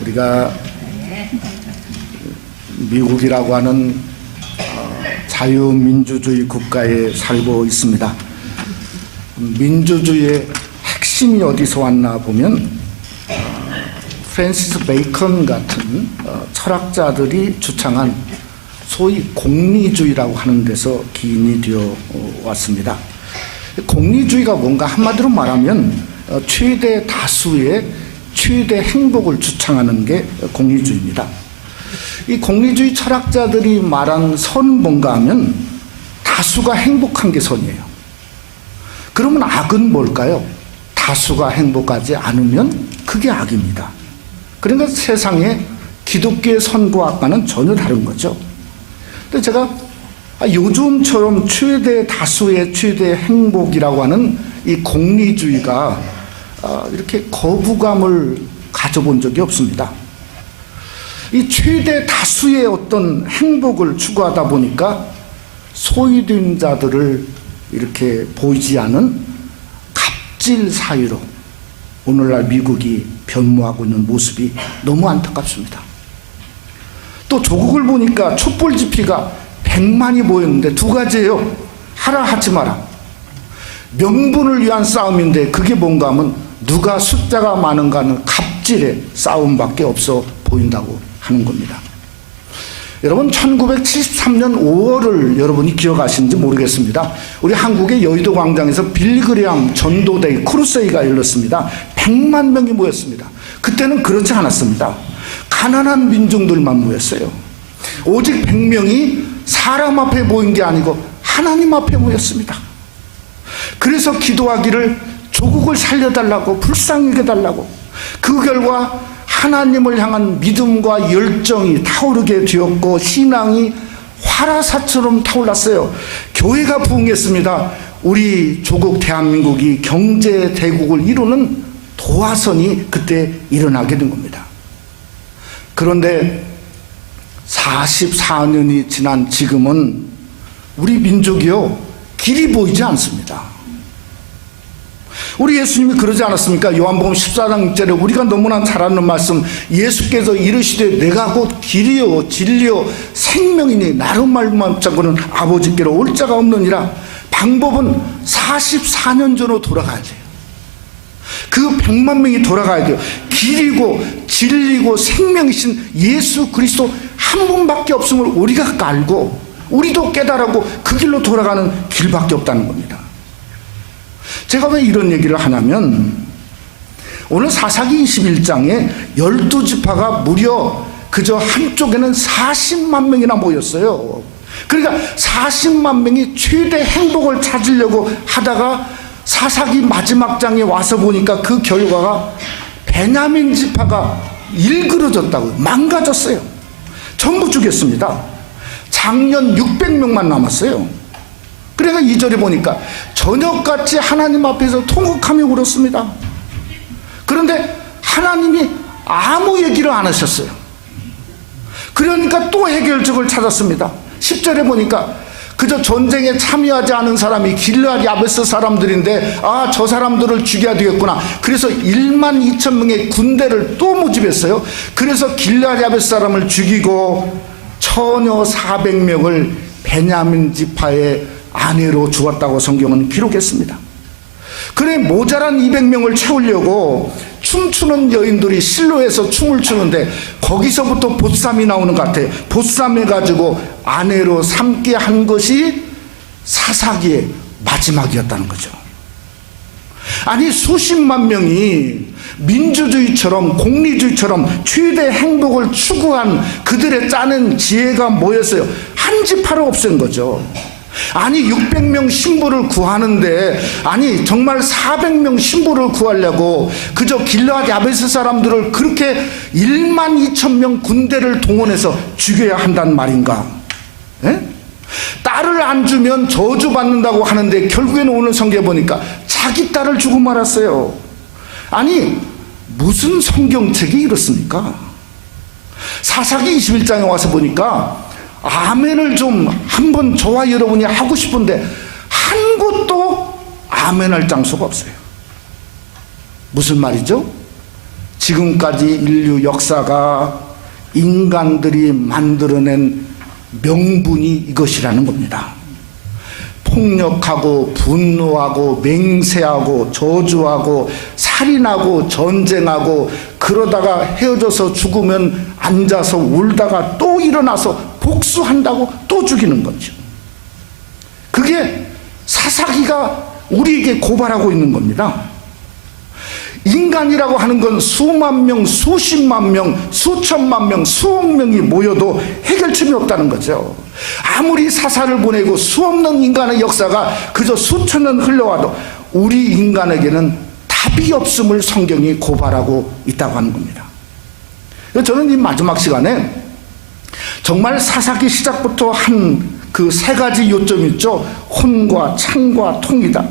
우리가 미국이라고 하는 자유민주주의 국가에 살고 있습니다. 민주주의의 핵심이 어디서 왔나 보면 프랜시스 베이컨 같은 철학자들이 주창한 소위 공리주의라고 하는 데서 기인이 되어 왔습니다. 공리주의가 뭔가 한마디로 말하면 최대 다수의 최대 행복을 주창하는 게 공리주의입니다. 이 공리주의 철학자들이 말한 선은 뭔가 하면 다수가 행복한 게 선이에요. 그러면 악은 뭘까요? 다수가 행복하지 않으면 그게 악입니다. 그러니까 세상에 기독교의 선과 악과는 전혀 다른 거죠. 근데 제가 요즘처럼 최대 다수의 최대 행복이라고 하는 이 공리주의가 이렇게 거부감을 가져본 적이 없습니다. 이 최대 다수의 어떤 행복을 추구하다 보니까 소외된 자들을 이렇게 보이지 않은 갑질 사회로 오늘날 미국이 변모하고 있는 모습이 너무 안타깝습니다. 또 조국을 보니까 촛불 집회가 100만이 모였는데 두 가지예요. 하라 하지 마라. 명분을 위한 싸움인데 그게 뭔가 하면 누가 숫자가 많은가 하는 갑질의 싸움밖에 없어 보인다고 하는 겁니다. 여러분 1973년 5월을 여러분이 기억하시는지 모르겠습니다. 우리 한국의 여의도 광장에서 빌리그레암 전도대회 크루세이가 열렸습니다. 100만 명이 모였습니다. 그때는 그렇지 않았습니다. 가난한 민중들만 모였어요. 오직 100명이 사람 앞에 모인 게 아니고 하나님 앞에 모였습니다. 그래서 기도하기를 조국을 살려달라고, 불쌍히 여겨달라고. 그 결과 하나님을 향한 믿음과 열정이 타오르게 되었고 신앙이 활화산처럼 타올랐어요. 교회가 부흥했습니다. 우리 조국 대한민국이 경제 대국을 이루는 도화선이 그때 일어나게 된 겁니다. 그런데 44년이 지난 지금은 우리 민족이요 길이 보이지 않습니다. 우리 예수님이 그러지 않았습니까? 요한복음 14장 6절에 우리가 너무나 잘 아는 말씀, 예수께서 이르시되 내가 곧 길이요 진리요 생명이니 나로 말미암아 자고는 아버지께로 올 자가 없느니라. 방법은 44년 전으로 돌아가야 돼요. 그 100만 명이 돌아가야 돼요. 길이고 진리고 생명이신 예수 그리스도 한 분밖에 없음을 우리가 알고 우리도 깨달고 그 길로 돌아가는 길밖에 없다는 겁니다. 제가 왜 이런 얘기를 하냐면 오늘 사사기 21장에 12지파가 무려 그저 한쪽에는 40만 명이나 모였어요. 그러니까 40만 명이 최대 행복을 찾으려고 하다가 사사기 마지막 장에 와서 보니까 그 결과가 베냐민 지파가 일그러졌다고요. 망가졌어요. 전부 죽였습니다. 작년 600명만 남았어요. 그러니까 2절에 보니까 저녁같이 하나님 앞에서 통곡하며 울었습니다. 그런데 하나님이 아무 얘기를 안 하셨어요. 그러니까 또 해결책을 찾았습니다. 10절에 보니까 그저 전쟁에 참여하지 않은 사람이 길르앗 야베스 사람들인데 저 사람들을 죽여야 되겠구나. 그래서 1만 2천 명의 군대를 또 모집했어요. 그래서 길르앗 야베스 사람을 죽이고 처녀 400명을 베냐민 지파의 아내로 주었다고 성경은 기록했습니다. 그래 모자란 200명을 채우려고 춤추는 여인들이 실로에서 춤을 추는데 거기서부터 보쌈이 나오는 것 같아요. 보쌈해가지고 아내로 삼게 한 것이 사사기의 마지막이었다는 거죠. 아니 수십만 명이 민주주의처럼 공리주의처럼 최대 행복을 추구한 그들의 짜낸 지혜가 뭐였어요? 한 지파로 없앤 거죠. 아니 600명 신부를 구하는데 아니 정말 400명 신부를 구하려고 그저 길르앗 야베스 사람들을 그렇게 1만 2천 명 군대를 동원해서 죽여야 한단 말인가? 에? 딸을 안 주면 저주받는다고 하는데 결국에는 오늘 성경에 보니까 자기 딸을 주고 말았어요. 아니 무슨 성경책이 이렇습니까? 사사기 21장에 와서 보니까 아멘을 좀 한번 저와 여러분이 하고 싶은데 한 곳도 아멘할 장소가 없어요. 무슨 말이죠? 지금까지 인류 역사가 인간들이 만들어낸 명분이 이것이라는 겁니다. 폭력하고 분노하고 맹세하고 저주하고 살인하고 전쟁하고 그러다가 헤어져서 죽으면 앉아서 울다가 또 일어나서 복수한다고 또 죽이는 거죠. 그게 사사기가 우리에게 고발하고 있는 겁니다. 인간이라고 하는 건 수만 명, 수십만 명, 수천만 명, 수억 명이 모여도 해결점이 없다는 거죠. 아무리 사사를 보내고 수없는 인간의 역사가 그저 수천 년 흘러와도 우리 인간에게는 답이 없음을 성경이 고발하고 있다고 하는 겁니다. 저는 이 마지막 시간에 정말 사사기 시작부터 한 그 세 가지 요점이 있죠. 혼과 창과 통이다.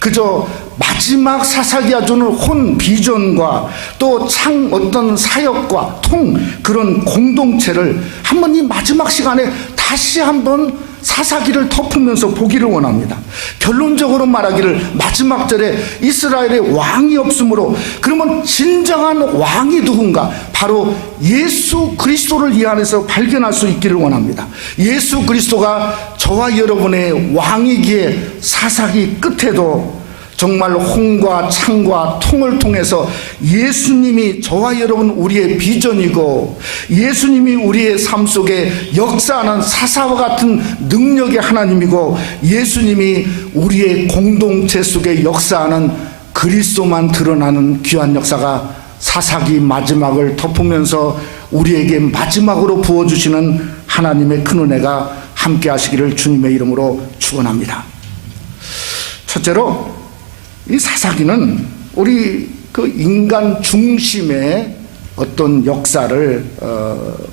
그저 마지막 사사기가 주는 혼 비전과 또 창 어떤 사역과 통 그런 공동체를 한번 이 마지막 시간에 다시 한번 사사기를 덮으면서 보기를 원합니다. 결론적으로 말하기를 마지막 절에 이스라엘의 왕이 없으므로 그러면 진정한 왕이 누군가? 바로 예수 그리스도를 이 안에서 발견할 수 있기를 원합니다. 예수 그리스도가 저와 여러분의 왕이기에 사사기 끝에도 정말 혼과 창과 통을 통해서 예수님이 저와 여러분 우리의 비전이고 예수님이 우리의 삶 속에 역사하는 사사와 같은 능력의 하나님이고 예수님이 우리의 공동체 속에 역사하는 그리스도만 드러나는 귀한 역사가 사사기 마지막을 덮으면서 우리에게 마지막으로 부어주시는 하나님의 큰 은혜가 함께 하시기를 주님의 이름으로 축원합니다. 첫째로 이 사사기는 우리 그 인간 중심의 어떤 역사를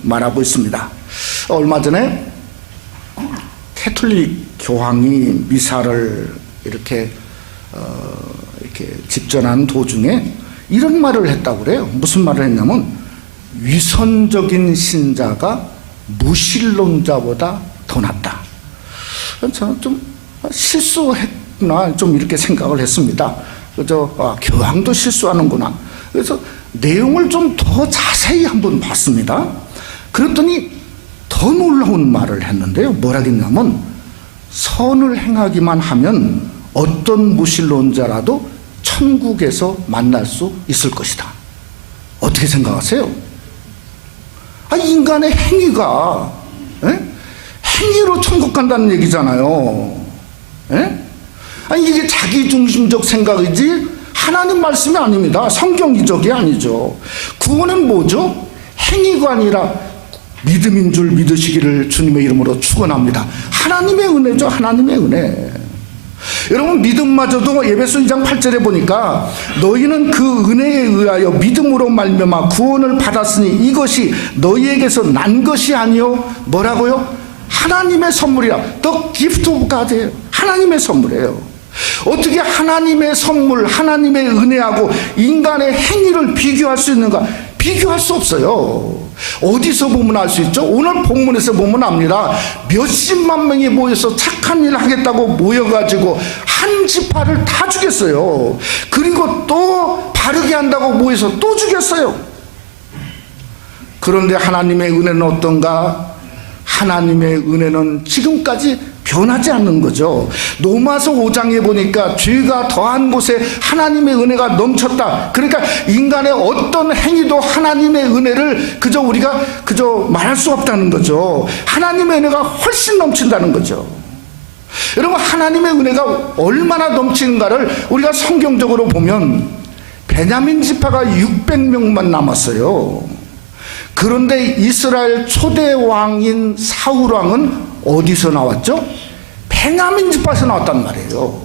말하고 있습니다. 얼마 전에 캐톨릭 교황이 미사를 이렇게 집전하는 도중에 이런 말을 했다고 그래요. 무슨 말을 했냐면 위선적인 신자가 무신론자보다 더 낫다. 저는 좀 실수했구나 좀 이렇게 생각을 했습니다. 그저 교황도 실수하는구나. 그래서 내용을 좀 더 자세히 한번 봤습니다. 그랬더니 더 놀라운 말을 했는데요. 뭐라겠냐면 선을 행하기만 하면 어떤 무신론자라도 천국에서 만날 수 있을 것이다. 어떻게 생각하세요? 인간의 행위가 행위로 천국 간다는 얘기잖아요. 이게 자기중심적 생각이지 하나님 말씀이 아닙니다. 성경 기적이 아니죠. 구원은 뭐죠? 행위가 아니라 믿음인 줄 믿으시기를 주님의 이름으로 축원합니다. 하나님의 은혜죠. 하나님의 은혜. 여러분 믿음마저도 에베소 2장 8절에 보니까 너희는 그 은혜에 의하여 믿음으로 말미암아 구원을 받았으니 이것이 너희에게서 난 것이 아니요 뭐라고요? 하나님의 선물이야. The gift of God예요. 하나님의 선물이에요. 어떻게 하나님의 선물, 하나님의 은혜하고 인간의 행위를 비교할 수 있는가? 비교할 수 없어요. 어디서 보면 알 수 있죠? 오늘 본문에서 보면 압니다. 몇십만 명이 모여서 착한 일을 하겠다고 모여가지고 한 지파를 다 죽였어요. 그리고 또 바르게 한다고 모여서 또 죽였어요. 그런데 하나님의 은혜는 어떤가? 하나님의 은혜는 지금까지 변하지 않는 거죠. 로마서 5장에 보니까 죄가 더한 곳에 하나님의 은혜가 넘쳤다. 그러니까 인간의 어떤 행위도 하나님의 은혜를 우리가 말할 수 없다는 거죠. 하나님의 은혜가 훨씬 넘친다는 거죠. 여러분 하나님의 은혜가 얼마나 넘치는가를 우리가 성경적으로 보면 베냐민 지파가 600명만 남았어요. 그런데 이스라엘 초대 왕인 사울 왕은 어디서 나왔죠? 베냐민 지파에서 나왔단 말이에요.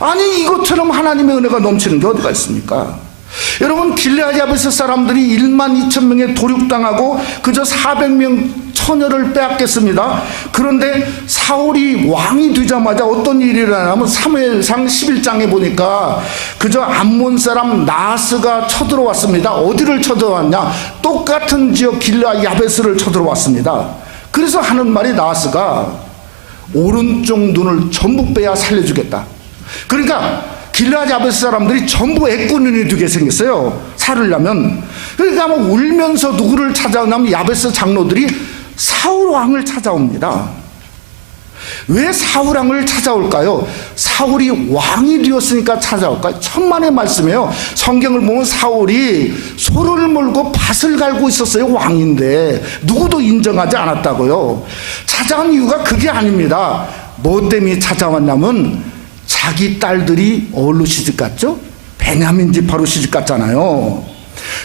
아니 이것처럼 하나님의 은혜가 넘치는 게 어디가 있습니까? 여러분 길르앗 야베스 사람들이 1만 2천 명에 도륙당하고 그저 400명 처녀를 빼앗겼습니다. 그런데 사울이 왕이 되자마자 어떤 일이 일어나냐면 사무엘상 11장에 보니까 그저 암몬 사람 나하스가 쳐들어왔습니다. 어디를 쳐들어왔냐? 똑같은 지역 길르앗 야베스를 쳐들어왔습니다. 그래서 하는 말이 나하스가 오른쪽 눈을 전부 빼야 살려주겠다. 그러니까 길르앗 야베스 사람들이 전부 애꾸눈이 되게 생겼어요. 살으려면, 그러니까 뭐 울면서 누구를 찾아오냐면 야베스 장로들이 사울 왕을 찾아옵니다. 왜 사울 왕을 찾아올까요? 사울이 왕이 되었으니까 찾아올까요? 천만의 말씀이에요. 성경을 보면 사울이 소를 몰고 밭을 갈고 있었어요. 왕인데 누구도 인정하지 않았다고요. 찾아온 이유가 그게 아닙니다. 뭐 때문에 찾아왔냐면 자기 딸들이 어디로 시집갔죠? 베냐민 지파로 시집갔잖아요.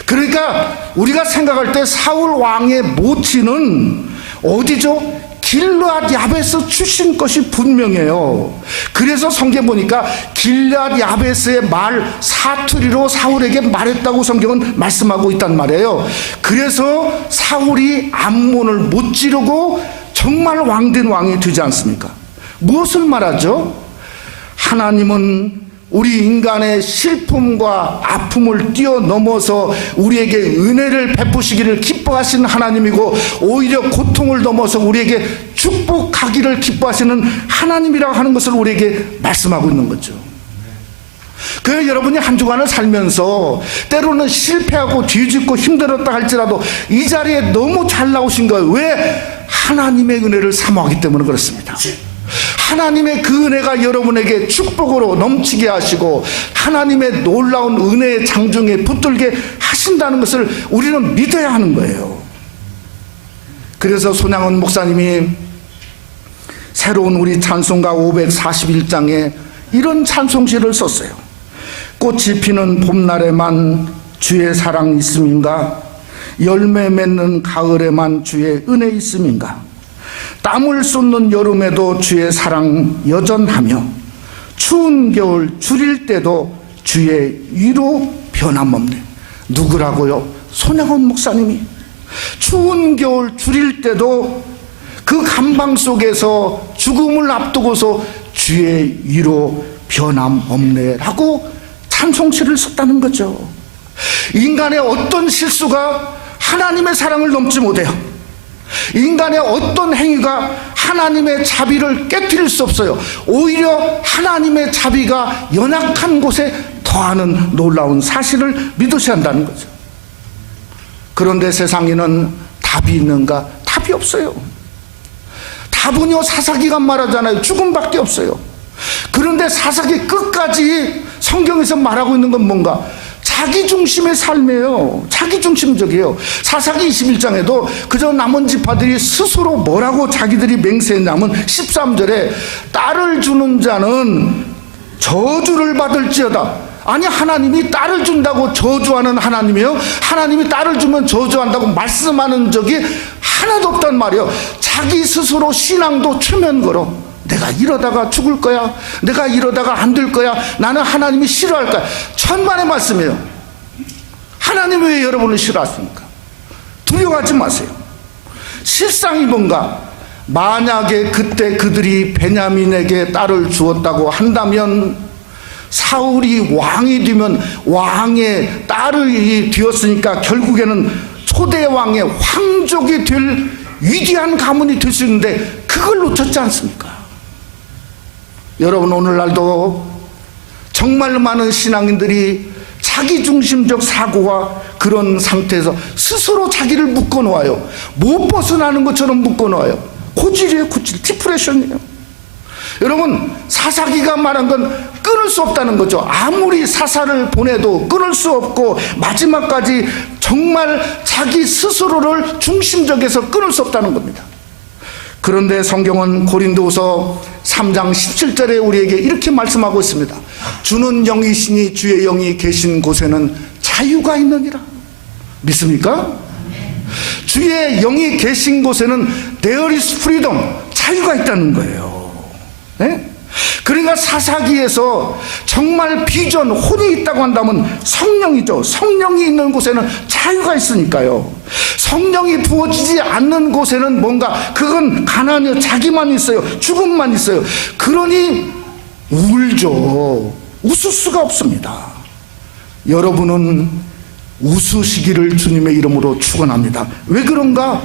그러니까 우리가 생각할 때 사울 왕의 모친은 어디죠? 길르앗 야베스 출신 것이 분명해요. 그래서 성경 보니까 길르앗 야베스의 말 사투리로 사울에게 말했다고 성경은 말씀하고 있단 말이에요. 그래서 사울이 암몬을 못 지르고 정말 왕된 왕이 되지 않습니까? 무엇을 말하죠? 하나님은 우리 인간의 슬픔과 아픔을 뛰어넘어서 우리에게 은혜를 베푸시기를 기뻐하시는 하나님이고, 오히려 고통을 넘어서 우리에게 축복하기를 기뻐하시는 하나님이라고 하는 것을 우리에게 말씀하고 있는 거죠. 그래서 여러분이 한 주간을 살면서 때로는 실패하고 뒤집고 힘들었다 할지라도 이 자리에 너무 잘 나오신 거예요. 왜? 하나님의 은혜를 사모하기 때문에 그렇습니다. 하나님의 그 은혜가 여러분에게 축복으로 넘치게 하시고 하나님의 놀라운 은혜의 장중에 붙들게 하신다는 것을 우리는 믿어야 하는 거예요. 그래서 손양원 목사님이 새로운 우리 찬송가 541장에 이런 찬송시를 썼어요. 꽃이 피는 봄날에만 주의 사랑 있음인가? 열매 맺는 가을에만 주의 은혜 있음인가? 땀을 쏟는 여름에도 주의 사랑 여전하며 추운 겨울 줄일 때도 주의 위로 변함없네. 누구라고요? 손양원 목사님이. 추운 겨울 줄일 때도 그 감방 속에서 죽음을 앞두고서 주의 위로 변함없네 라고 찬송시를 썼다는 거죠. 인간의 어떤 실수가 하나님의 사랑을 넘지 못해요. 인간의 어떤 행위가 하나님의 자비를 깨뜨릴 수 없어요. 오히려 하나님의 자비가 연약한 곳에 더하는 놀라운 사실을 믿으셔야 한다는 거죠. 그런데 세상에는 답이 있는가? 답이 없어요. 답은요, 사사기가 말하잖아요. 죽음밖에 없어요. 그런데 사사기 끝까지 성경에서 말하고 있는 건 뭔가? 자기중심의 삶이에요. 자기중심적이에요. 사사기 21장에도 그저 남은 지파들이 스스로 뭐라고 자기들이 맹세했냐면 13절에 딸을 주는 자는 저주를 받을지어다. 아니, 하나님이 딸을 준다고 저주하는 하나님이에요? 하나님이 딸을 주면 저주한다고 말씀하는 적이 하나도 없단 말이에요. 자기 스스로 신앙도 최면 걸어. 내가 이러다가 죽을 거야. 내가 이러다가 안 될 거야. 나는 하나님이 싫어할 거야. 천만의 말씀이에요. 하나님이 왜 여러분을 싫어하십니까? 두려워하지 마세요. 실상이 뭔가? 만약에 그때 그들이 베냐민에게 딸을 주었다고 한다면 사울이 왕이 되면 왕의 딸이 되었으니까 결국에는 초대 왕의 황족이 될 위대한 가문이 될 수 있는데 그걸 놓쳤지 않습니까? 여러분, 오늘날도 정말 많은 신앙인들이 자기중심적 사고와 그런 상태에서 스스로 자기를 묶어놓아요. 못 벗어나는 것처럼 묶어놓아요. 고질이에요. 고질. 디프레션이에요. 여러분, 사사기가 말한 건 끊을 수 없다는 거죠. 아무리 사사를 보내도 끊을 수 없고 마지막까지 정말 자기 스스로를 중심적에서 끊을 수 없다는 겁니다. 그런데 성경은 고린도후서 3장 17절에 우리에게 이렇게 말씀하고 있습니다. 주는 영이시니 주의 영이 계신 곳에는 자유가 있느니라. 믿습니까? 주의 영이 계신 곳에는 there is freedom, 자유가 있다는 거예요. 네? 그러니까 사사기에서 정말 비전, 혼이 있다고 한다면 성령이죠. 성령이 있는 곳에는 자유가 있으니까요. 성령이 부어지지 않는 곳에는 뭔가 그건 가난이요, 자기만 있어요. 죽음만 있어요. 그러니 울죠. 웃을 수가 없습니다. 여러분은 웃으시기를 주님의 이름으로 축원합니다. 왜 그런가?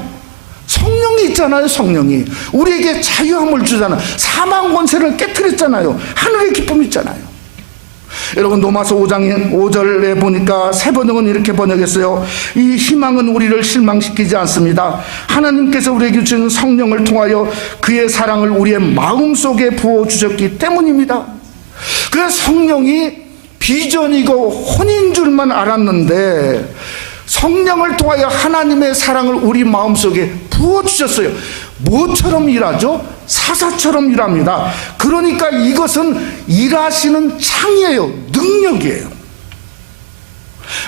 성령이 있잖아요. 성령이 우리에게 자유함을 주잖아요. 사망 권세를 깨뜨렸잖아요. 하늘의 기쁨이 있잖아요. 여러분, 로마서 5장 5절에 보니까 새 번역은 이렇게 번역했어요. 이 희망은 우리를 실망시키지 않습니다. 하나님께서 우리에게 주신 성령을 통하여 그의 사랑을 우리의 마음속에 부어주셨기 때문입니다. 그래서 성령이 비전이고 혼인 줄만 알았는데 성령을 통하여 하나님의 사랑을 우리 마음속에 부어주셨어요. 뭐처럼 일하죠? 사사처럼 일합니다. 그러니까 이것은 일하시는 창이에요. 능력이에요.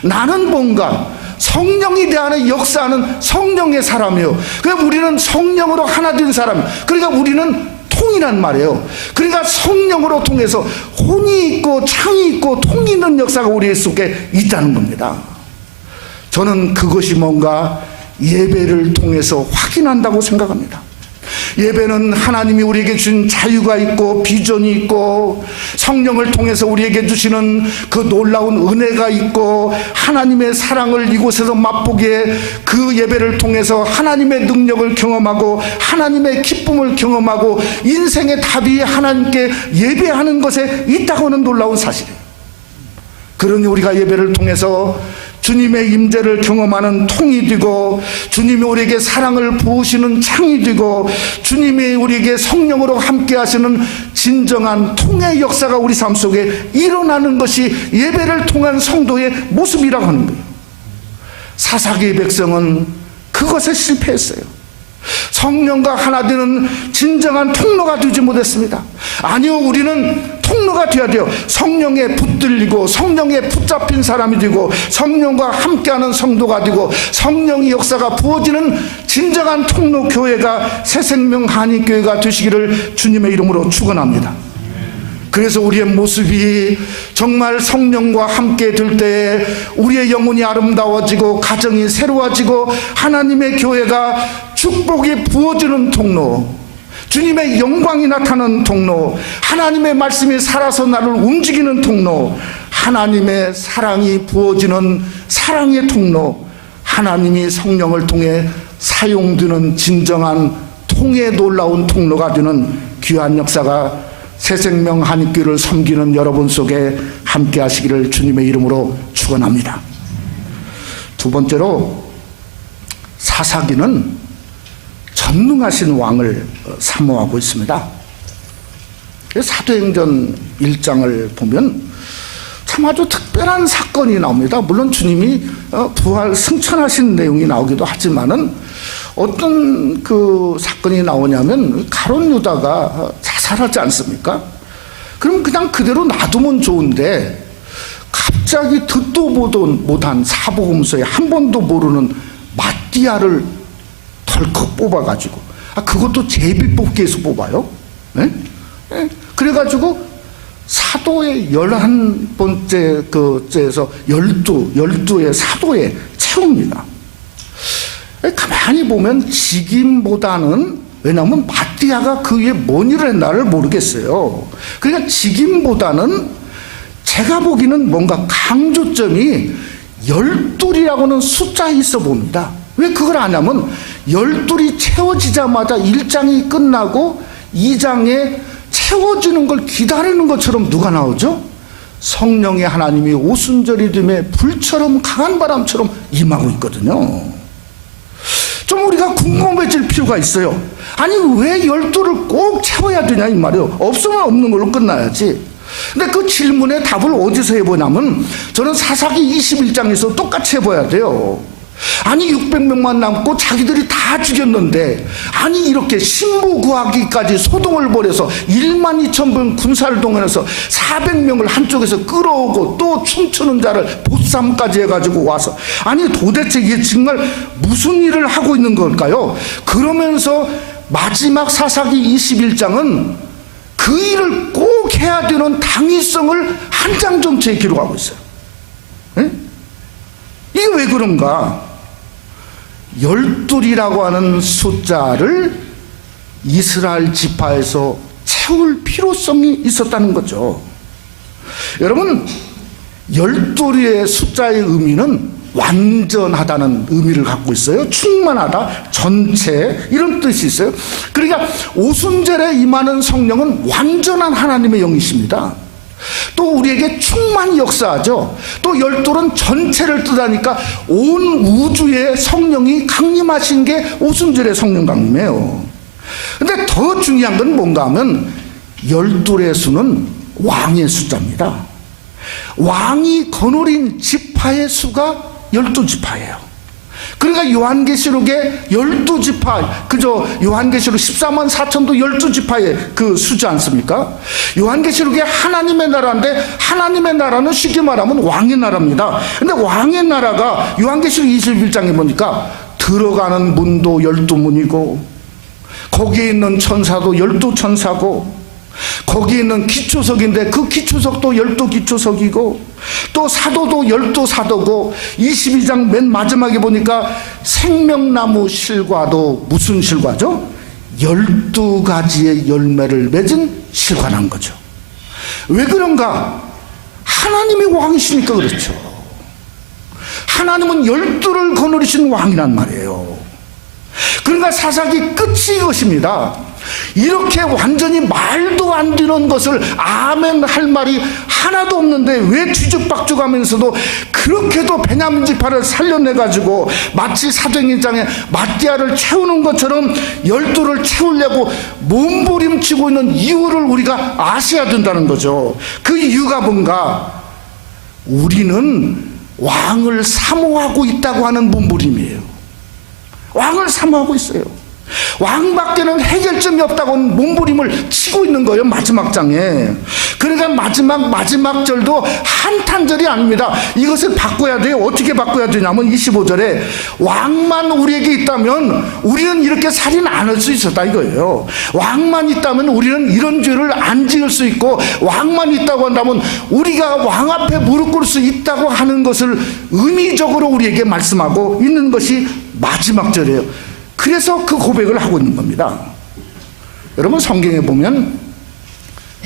나는 뭔가 성령이 내 안에 역사하는 성령의 사람이에요. 그러니까 우리는 성령으로 하나 된 사람이에요. 그러니까 우리는 통이란 말이에요. 그러니까 성령으로 통해서 혼이 있고 창이 있고 통이 있는 역사가 우리 속에 있다는 겁니다. 저는 그것이 뭔가 예배를 통해서 확인한다고 생각합니다. 예배는 하나님이 우리에게 주신 자유가 있고 비전이 있고 성령을 통해서 우리에게 주시는 그 놀라운 은혜가 있고 하나님의 사랑을 이곳에서 맛보기에 그 예배를 통해서 하나님의 능력을 경험하고 하나님의 기쁨을 경험하고 인생의 답이 하나님께 예배하는 것에 있다고 하는 놀라운 사실이에요. 그러니 우리가 예배를 통해서 주님의 임재를 경험하는 통이 되고 주님이 우리에게 사랑을 부으시는 창이 되고 주님이 우리에게 성령으로 함께 하시는 진정한 통의 역사가 우리 삶 속에 일어나는 것이 예배를 통한 성도의 모습이라고 하는 거예요. 사사기의 백성은 그것에 실패했어요. 성령과 하나 되는 진정한 통로가 되지 못했습니다. 아니요, 우리는 통로가 되어야 돼요. 성령에 붙들리고 성령에 붙잡힌 사람이 되고 성령과 함께하는 성도가 되고 성령의 역사가 부어지는 진정한 통로 교회가 새생명 한인교회가 되시기를 주님의 이름으로 축원합니다. 그래서 우리의 모습이 정말 성령과 함께 될 때 우리의 영혼이 아름다워지고 가정이 새로워지고 하나님의 교회가 축복이 부어지는 통로, 주님의 영광이 나타나는 통로, 하나님의 말씀이 살아서 나를 움직이는 통로, 하나님의 사랑이 부어지는 사랑의 통로, 하나님이 성령을 통해 사용되는 진정한 통의 놀라운 통로가 되는 귀한 역사가 새생명 한인교회를 섬기는 여러분 속에 함께 하시기를 주님의 이름으로 축원합니다. 두 번째로, 사사기는 전능하신 왕을 사모하고 있습니다. 사도행전 1장을 보면 참 아주 특별한 사건이 나옵니다. 물론 주님이 부활 승천하신 내용이 나오기도 하지만은 어떤 그 사건이 나오냐면 가룟 유다가 자살하지 않습니까? 그럼 그냥 그대로 놔두면 좋은데 갑자기 듣도 보도 못한 사복음서에 한 번도 모르는 마띠아를 덜컥 뽑아가지고, 그것도 제비 뽑기에서 뽑아요. 네? 네? 그래가지고 사도의 11번째 그에서 12의 사도에 채웁니다. 가만히 보면 직임보다는, 왜냐하면 마띠아가 그 위에 뭔 일을 했나를 모르겠어요. 그러니까 직임보다는 제가 보기에는 뭔가 강조점이 12이라고는 숫자에 있어 봅니다. 왜 그걸 아냐면 12이 채워지자마자 1장이 끝나고 2장에 채워지는 걸 기다리는 것처럼 누가 나오죠? 성령의 하나님이 오순절이 됨에 불처럼 강한 바람처럼 임하고 있거든요. 좀 우리가 궁금해질 필요가 있어요. 아니 왜 12를 꼭 채워야 되냐 이 말이에요. 없으면 없는 걸로 끝나야지. 근데 그 질문의 답을 어디서 해보냐면 저는 사사기 21장에서 똑같이 해봐야 돼요. 아니 600명만 남고 자기들이 다 죽였는데, 아니 이렇게 신부 구하기까지 소동을 벌여서 12,000명 군사를 동원해서 400명을 한쪽에서 끌어오고 또 춤추는 자를 보쌈까지 해가지고 와서, 아니 도대체 이게 정말 무슨 일을 하고 있는 걸까요? 그러면서 마지막 사사기 21장은 그 일을 꼭 해야 되는 당위성을 한 장 전체에 기록하고 있어요. 네? 이게 왜 그런가? 12이라고 하는 숫자를 이스라엘 지파에서 채울 필요성이 있었다는 거죠. 여러분, 12의 숫자의 의미는 완전하다는 의미를 갖고 있어요. 충만하다, 전체, 이런 뜻이 있어요. 그러니까 오순절에 임하는 성령은 완전한 하나님의 영이십니다. 또 우리에게 충만히 역사하죠. 또 12는 전체를 뜻하니까 온 우주에 성령이 강림하신 게 오순절의 성령 강림이에요. 근데 더 중요한 건 뭔가 하면 12의 수는 왕의 숫자입니다. 왕이 거느린 지파의 수가 12지파예요. 그러니까 요한계시록에 12지파, 그저 요한계시록 14만 4천도 12지파의 그 수지 않습니까? 요한계시록에 하나님의 나라인데, 하나님의 나라는 쉽게 말하면 왕의 나라입니다. 근데 왕의 나라가 요한계시록 21장에 보니까 들어가는 문도 12문이고, 거기에 있는 천사도 12천사고, 거기 있는 기초석인데 그 기초석도 12기초석이고, 또 사도도 12사도고, 22장 맨 마지막에 보니까 생명나무 실과도 무슨 실과죠? 12가지의 열매를 맺은 실과란 거죠. 왜 그런가? 하나님이 왕이시니까 그렇죠. 하나님은 12를 거느리신 왕이란 말이에요. 그러니까 사사기 끝이 이것입니다. 이렇게 완전히 말도 안 되는 것을 아멘 할 말이 하나도 없는데 왜 뒤죽박죽하면서도 그렇게도 베냐민 지파를 살려내가지고 마치 사도행전에 마띠아를 채우는 것처럼 12를 채우려고 몸부림치고 있는 이유를 우리가 아셔야 된다는 거죠. 그 이유가 뭔가? 우리는 왕을 사모하고 있다고 하는 몸부림이에요. 왕을 사모하고 있어요. 왕밖에는 해결점이 없다고 몸부림을 치고 있는 거예요, 마지막 장에. 그러니까 마지막 절도 한탄절이 아닙니다. 이것을 바꿔야 돼요. 어떻게 바꿔야 되냐면 25절에 왕만 우리에게 있다면 우리는 이렇게 살인 안 할 수 있었다 이거예요. 왕만 있다면 우리는 이런 죄를 안 지을 수 있고, 왕만 있다고 한다면 우리가 왕 앞에 무릎 꿇을 수 있다고 하는 것을 의미적으로 우리에게 말씀하고 있는 것이 마지막 절이에요. 그래서 그 고백을 하고 있는 겁니다. 여러분, 성경에 보면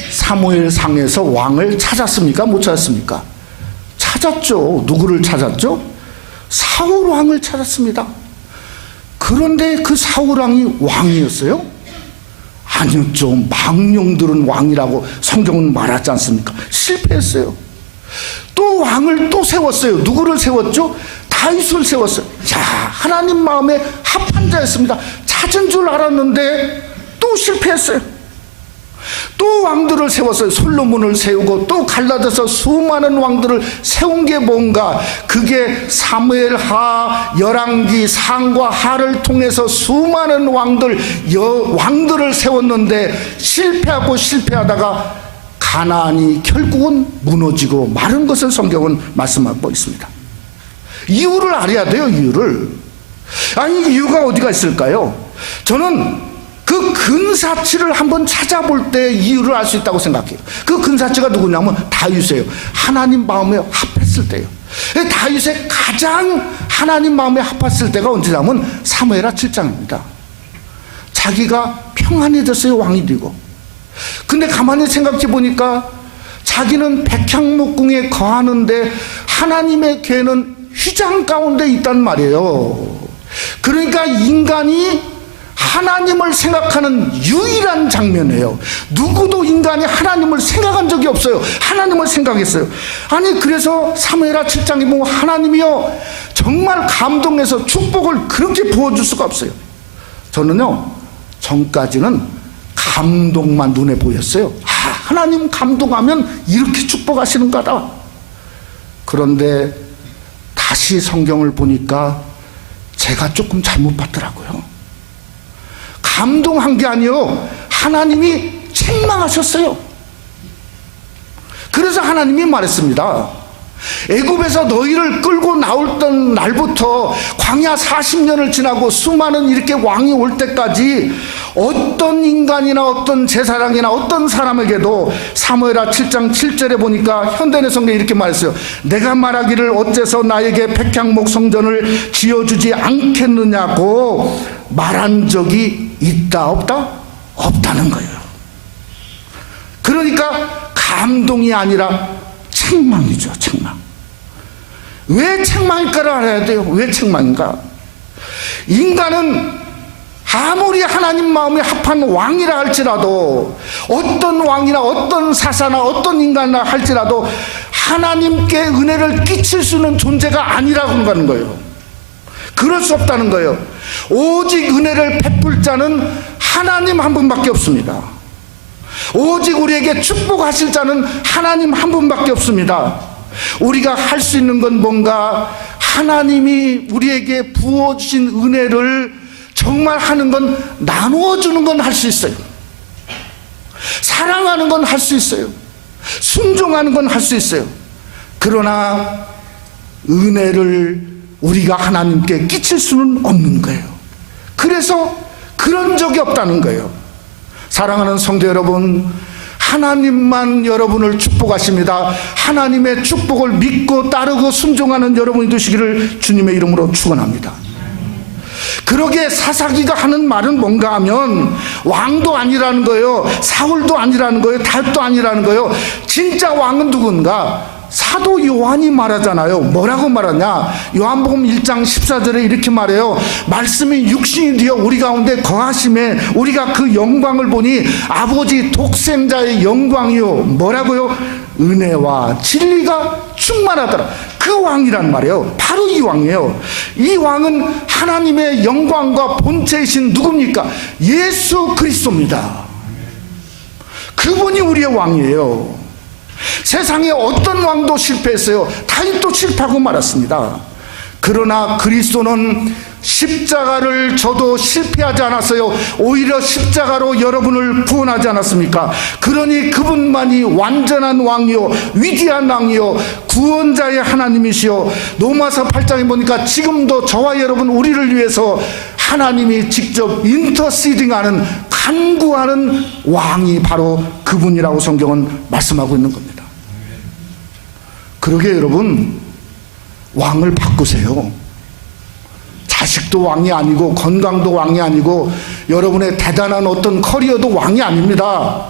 사무엘상에서 왕을 찾았습니까? 못 찾았습니까? 찾았죠. 누구를 찾았죠? 사울 왕을 찾았습니다. 그런데 그 사울 왕이 왕이었어요? 아니었죠. 망령들은 왕이라고 성경은 말하지 않습니까? 실패했어요. 또 왕을 또 세웠어요. 누구를 세웠죠? 다윗을 세웠어요. 자, 하나님 마음에 합한 자였습니다. 찾은 줄 알았는데 또 실패했어요. 또 왕들을 세웠어요. 솔로몬을 세우고 또 갈라져서 수많은 왕들을 세운 게 뭔가? 그게 사무엘하, 열왕기, 상과 하를 통해서 수많은 왕들을 세웠는데 실패하다가 가나안이 결국은 무너지고 마른 것을 성경은 말씀하고 있습니다. 이유를 알아야 돼요. 이유를. 아니, 이유가 어디가 있을까요? 저는 그 근사치를 한번 찾아볼 때 이유를 알 수 있다고 생각해요. 그 근사치가 누구냐면 다윗이에요. 하나님 마음에 합했을 때예요. 다윗의 가장 하나님 마음에 합했을 때가 언제냐면 사무엘하 7장입니다. 자기가 평안해졌어요. 왕이 되고. 근데 가만히 생각해 보니까 자기는 백향목궁에 거하는데 하나님의 궤는 휘장 가운데 있단 말이에요. 그러니까 인간이 하나님을 생각하는 유일한 장면이에요. 누구도 인간이 하나님을 생각한 적이 없어요. 하나님을 생각했어요. 아니, 그래서 사무엘하 7장에 보면 하나님이요, 정말 감동해서 축복을 그렇게 부어줄 수가 없어요. 저는요, 전까지는 감동만 눈에 보였어요. 하나님 감동하면 이렇게 축복하시는가다. 그런데 다시 성경을 보니까 제가 조금 잘못 봤더라고요. 감동한 게 아니요, 하나님이 책망하셨어요. 그래서 하나님이 말했습니다. 애굽에서 너희를 끌고 나왔던 날부터 광야 40년을 지나고 수많은 이렇게 왕이 올 때까지 어떤 인간이나 어떤 제사장이나 어떤 사람에게도 사무엘하 7장 7절에 보니까 현대의 성경에 이렇게 말했어요. 내가 말하기를 어째서 나에게 백향목 성전을 지어주지 않겠느냐고 말한 적이 있다 없다? 없다는 거예요. 그러니까 감동이 아니라 책망이죠. 책망. 왜 책망일까를 알아야 돼요. 왜 책망인가? 인간은 아무리 하나님 마음에 합한 왕이라 할지라도, 어떤 왕이나 어떤 사사나 어떤 인간이라 할지라도 하나님께 은혜를 끼칠 수 있는 존재가 아니라고 하는 거예요. 그럴 수 없다는 거예요. 오직 은혜를 베풀 자는 하나님 한 분밖에 없습니다. 오직 우리에게 축복하실 자는 하나님 한 분밖에 없습니다. 우리가 할 수 있는 건 뭔가, 하나님이 우리에게 부어주신 은혜를 정말 하는 건, 나누어주는 건 할 수 있어요. 사랑하는 건 할 수 있어요. 순종하는 건 할 수 있어요. 그러나 은혜를 우리가 하나님께 끼칠 수는 없는 거예요. 그래서 그런 적이 없다는 거예요. 사랑하는 성도 여러분, 하나님만 여러분을 축복하십니다. 하나님의 축복을 믿고 따르고 순종하는 여러분이 되시기를 주님의 이름으로 축원합니다. 그러기에 사사기가 하는 말은 뭔가 하면, 왕도 아니라는 거예요. 사울도 아니라는 거예요. 다윗도 아니라는 거예요. 진짜 왕은 누군가? 사도 요한이 말하잖아요. 뭐라고 말하냐? 요한복음 1장 14절에 이렇게 말해요. 말씀이 육신이 되어 우리 가운데 거하심에 우리가 그 영광을 보니 아버지 독생자의 영광이요. 뭐라고요? 은혜와 진리가 충만하더라. 그 왕이란 말이에요. 바로 이 왕이에요. 이 왕은 하나님의 영광과 본체이신 누굽니까? 예수 그리스도입니다. 그분이 우리의 왕이에요. 세상에 어떤 왕도 실패했어요. 다윗도 실패하고 말았습니다. 그러나 그리스도는 십자가를 져도 실패하지 않았어요. 오히려 십자가로 여러분을 구원하지 않았습니까? 그러니 그분만이 완전한 왕이요, 위대한 왕이요, 구원자의 하나님이시요. 로마서 8장에 보니까 지금도 저와 여러분 우리를 위해서 하나님이 직접 인터시딩하는, 간구하는 왕이 바로 그분이라고 성경은 말씀하고 있는 겁니다. 그러게 여러분, 왕을 바꾸세요. 자식도 왕이 아니고, 건강도 왕이 아니고, 여러분의 대단한 어떤 커리어도 왕이 아닙니다.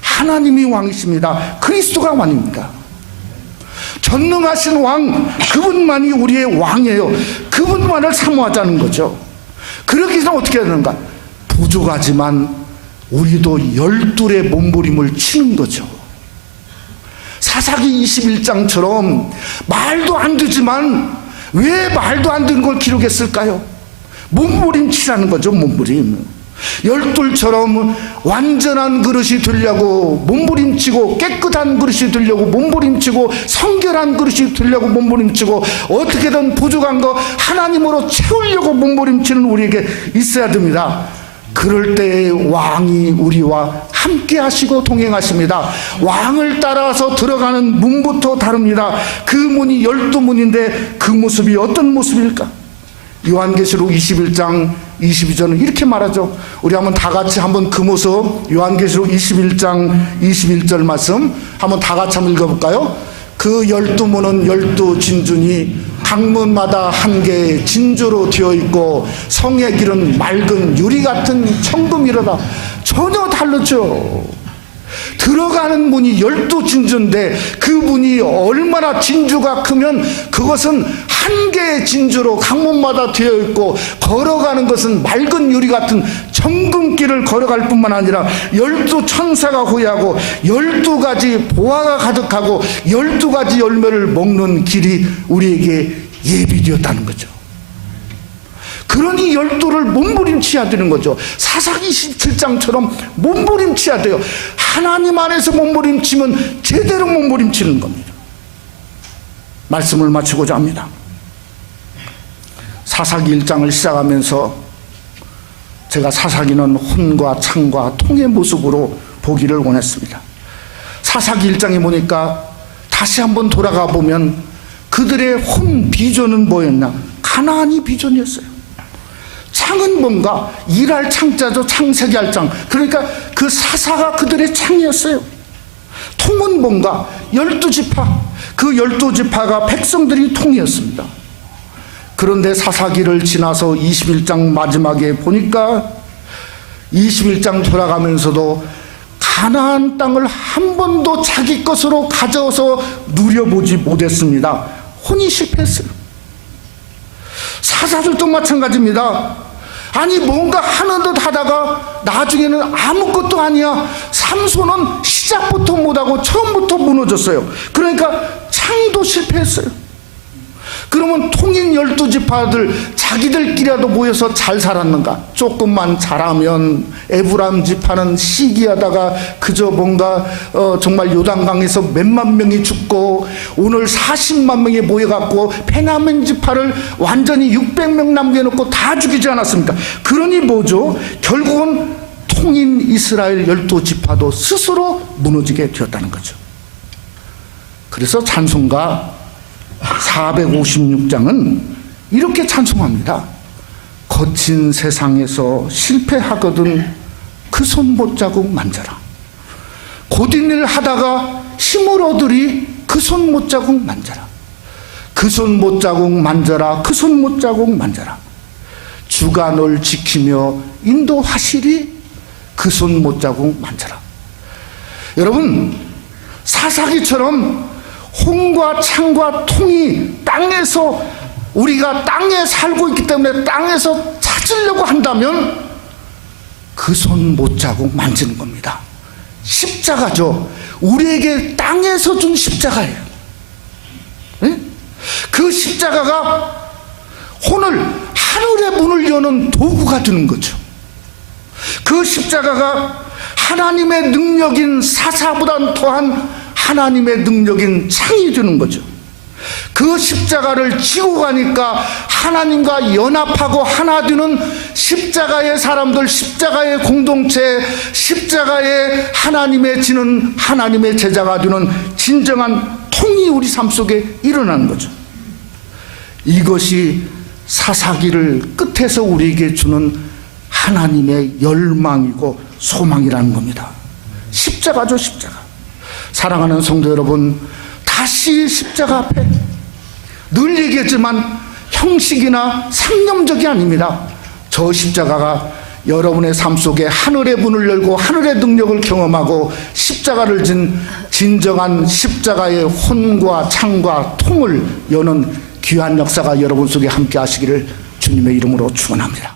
하나님이 왕이십니다. 그리스도가 왕입니다. 전능하신 왕, 그분만이 우리의 왕이에요. 그분만을 사모하자는 거죠. 그렇게 해서 어떻게 해야 되는가? 부족하지만 우리도 12의 몸부림을 치는 거죠. 사사기 21장처럼 말도 안 되지만 왜 말도 안 되는 걸 기록했을까요? 몸부림치라는 거죠. 몸부림. 12처럼 완전한 그릇이 되려고 몸부림치고, 깨끗한 그릇이 되려고 몸부림치고, 성결한 그릇이 되려고 몸부림치고, 어떻게든 부족한 거 하나님으로 채우려고 몸부림치는 우리에게 있어야 됩니다. 그럴 때 왕이 우리와 함께 하시고 동행하십니다. 왕을 따라서 들어가는 문부터 다릅니다. 그 문이 12문인데 그 모습이 어떤 모습일까? 요한계시록 21장 22절은 이렇게 말하죠. 우리 한번 다 같이 한번 그 모습, 요한계시록 21장 21절 말씀 한번 다 같이 한번 읽어볼까요? 그 12문은 12진주니 각 문마다 한 개의 진주로 되어 있고 성의 길은 맑은 유리 같은 청금이로다. 전혀 다르죠. 들어가는 문이 12진주인데 그 문이 얼마나 진주가 크면 그것은 한 개의 진주로 각 문마다 되어 있고, 걸어가는 것은 맑은 유리 같은 청금길을 걸어갈 뿐만 아니라 12천사가 호위하고 12가지 보화가 가득하고 12가지 열매를 먹는 길이 우리에게 예비되었다는 거죠. 그러니 12를 몸부림쳐야 되는 거죠. 사사기 27장처럼 몸부림쳐야 돼요. 하나님 안에서 몸부림치면 제대로 몸부림치는 겁니다. 말씀을 마치고자 합니다. 사사기 1장을 시작하면서 제가 사사기는 혼과 창과 통의 모습으로 보기를 원했습니다. 사사기 1장에 보니까 다시 한번 돌아가 보면 그들의 혼 비전은 뭐였냐? 가나안이 비전이었어요. 창은 뭔가? 일할 창자죠. 창세기할 장. 그러니까 그 사사가 그들의 창이었어요. 통은 뭔가? 12지파. 그 12지파가 백성들이 통이었습니다. 그런데 사사기를 지나서 21장 마지막에 보니까 21장 돌아가면서도 가나안 땅을 한 번도 자기 것으로 가져서 누려보지 못했습니다. 혼이 실패했어요. 사사들도 마찬가지입니다. 아니 뭔가 하는 듯 하다가 나중에는 아무것도 아니야. 삼손은 시작부터 못하고 처음부터 무너졌어요. 그러니까 창도 실패했어요. 그러면 통인 12지파들 자기들끼리라도 모여서 잘 살았는가? 조금만 잘하면 에브라임 지파는 시기하다가 그저 뭔가 정말 요단강에서 몇만 명이 죽고 오늘 40만 명이 모여갖고 베냐민 지파를 완전히 600명 남겨놓고 다 죽이지 않았습니까? 그러니 뭐죠? 결국은 통인 이스라엘 12지파도 스스로 무너지게 되었다는 거죠. 그래서 찬송가 456장은 이렇게 찬송합니다. 거친 세상에서 실패하거든 그 손 못자국 만져라. 곧은 일 하다가 힘을 얻으리 그 손 못자국 만져라. 그 손 못자국 만져라. 그 손 못자국 만져라. 주가 널 지키며 인도하시리 그 손 못자국 만져라. 여러분, 사사기처럼 홍과 창과 통이 땅에서, 우리가 땅에 살고 있기 때문에 땅에서 찾으려고 한다면 그 손 못자국 만지는 겁니다. 십자가죠. 우리에게 땅에서 준 십자가예요. 네? 그 십자가가 오늘 하늘의 문을 여는 도구가 되는 거죠. 그 십자가가 하나님의 능력인 사사보다 더한 하나님의 능력인 창이 되는 거죠. 그 십자가를 지고 가니까 하나님과 연합하고 하나 되는 십자가의 사람들, 십자가의 공동체, 십자가의 하나님의 지는 하나님의 제자가 되는 진정한 통이 우리 삶 속에 일어나는 거죠. 이것이 사사기를 끝에서 우리에게 주는 하나님의 열망이고 소망이라는 겁니다. 십자가죠, 십자가. 사랑하는 성도 여러분, 다시 십자가 앞에 늘 얘기했지만 형식이나 상념적이 아닙니다. 저 십자가가 여러분의 삶 속에 하늘의 문을 열고 하늘의 능력을 경험하고 십자가를 진 진정한 십자가의 혼과 창과 통을 여는 귀한 역사가 여러분 속에 함께 하시기를 주님의 이름으로 축원합니다.